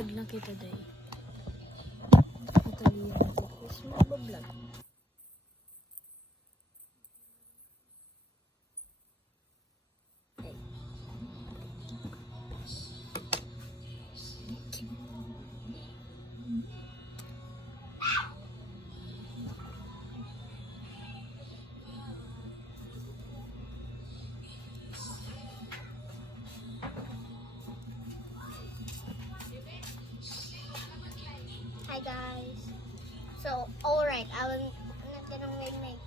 Mag-vlog na kita day. Mataliyan ko. Kasi mag-vlog. Hi guys. So, alright, I'm not gonna make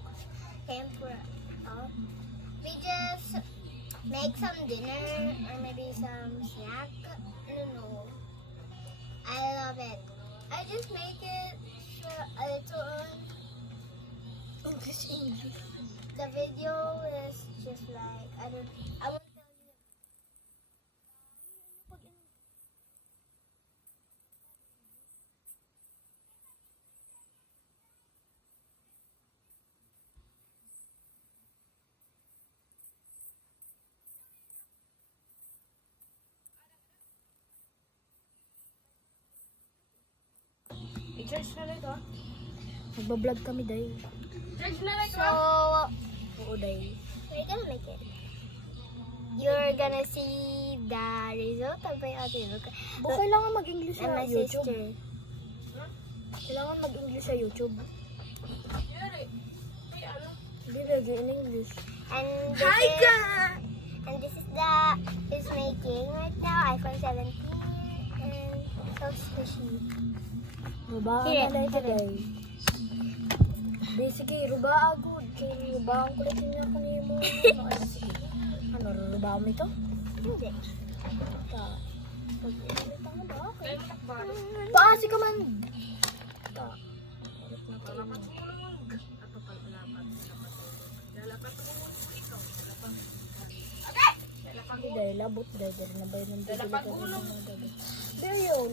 tempura. We just make some dinner or maybe some snack. I don't know. I love it. I just make it a little. English. The video is just like I will tell you. I-charge na lang ito ah. Magbablog kami day. So, Oo day. we're gonna make it. You're gonna see the result of my audio. Kailangan mag-English And sa my YouTube. sister. Kailangan mag-English sa YouTube. Hindi lagi in English. And this is the is making right now iPhone 17 and so squishy. Rubaan Here, na lang ito have it. day. Di sige, rubaan ko. Rubaan ko lang niya kung mo. Ano, rubaan mo ito? Hindi. Ta. Paasi ka man. Ta. Hindi dahil labot dahil na ba yun ang bibili ka ng mga gabi. Pero yun,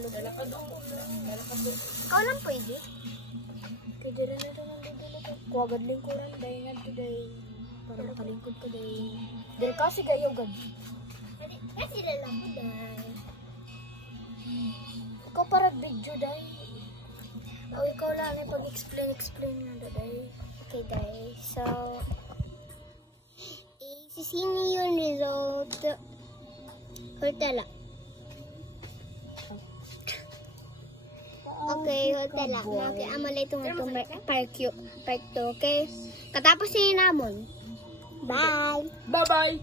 Ikaw lang pwede. kaya dyan na ito ng bibili ka. Kuwagad lingkuran dahil nga today. Para makalingkod ka dahil. Dahil kasi gayaw gad. Kasi lang po dahil. Ikaw para video dahil. O ikaw lang yung pag-explain nga dahil. Okay guys, so isisi niyo yung result. Hurtala. Okay, hurtala. Okay, amalay itong park 2, okay? Katapos yun namon. Bye! Bye-bye!